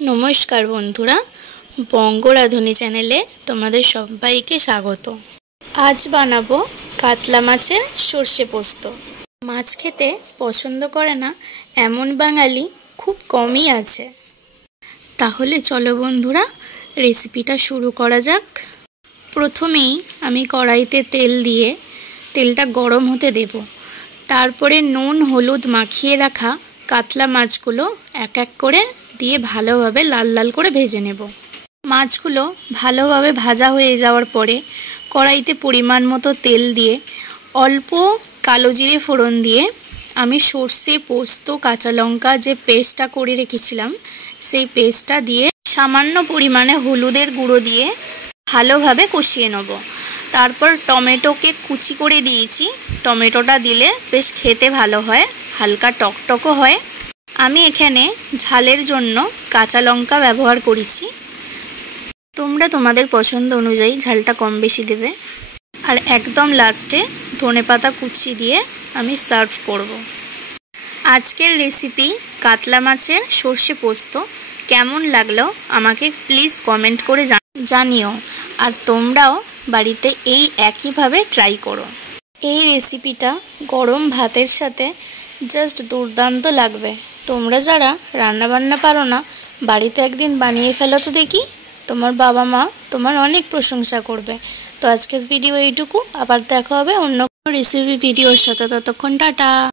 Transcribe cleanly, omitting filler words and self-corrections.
নমস্কার বন্ধুরা, বঙ্গ রাঁধুনি চ্যানেলে তোমাদের সবাইকে স্বাগত। আজ বানাবো কাতলা মাছের সর্ষে পোস্ত। মাছ খেতে পছন্দ করে না এমন বাঙালি খুব কমই আছে। তাহলে চলো বন্ধুরা, রেসিপিটা শুরু করা যাক। প্রথমেই আমি কড়াইতে তেল দিয়ে তেলটা গরম হতে দেব। তারপরে নুন হলুদ মাখিয়ে রাখা কাতলা মাছগুলো এক এক করে দিয়ে ভালোভাবে লাল লাল করে ভেজে নেব। মাছগুলো ভালোভাবে ভাজা হয়ে যাওয়ার পরে কড়াইতে পরিমাণ মতো তেল দিয়ে অল্প কালো জিরে ফোড়ন দিয়ে আমি সর্ষে পোস্ত কাঁচা লঙ্কা যে পেস্টটা করে রেখেছিলাম সেই পেস্টটা দিয়ে সামান্য পরিমাণে হলুদের গুঁড়ো দিয়ে ভালোভাবে কষিয়ে নেব। তারপর টমেটোকে কুচি করে দিয়েছি। টমেটোটা দিলে বেশ খেতে ভালো হয়, হালকা টকটকও হয়। আমি এখানে ঝালের জন্য কাঁচা লঙ্কা ব্যবহার করেছি। তোমরা তোমাদের পছন্দ অনুযায়ী ঝালটা কম বেশি দেবে। আর একদম লাস্টে ধনেপাতা কুচি দিয়ে আমি সার্ভ করব। আজকের রেসিপি কাতলা মাছের সর্ষে পোস্ত কেমন লাগলো আমাকে প্লিজ কমেন্ট করে জানিও। আর তোমরাও বাড়িতে এই একইভাবে ট্রাই করো। এই রেসিপিটা গরম ভাতের সাথে জাস্ট দুর্দান্ত লাগবে। তোমরা যারা রান্নাবান্না পারো না, বাড়িতে একদিন বানিয়ে ফেলো তো দেখি, তোমার বাবা মা তোমার অনেক প্রশংসা করবে। তো আজকের ভিডিও এইটুকু, আবার দেখা হবে অন্য কোনো রেসিপি ভিডিওর সাথে। ততক্ষণ টাটা।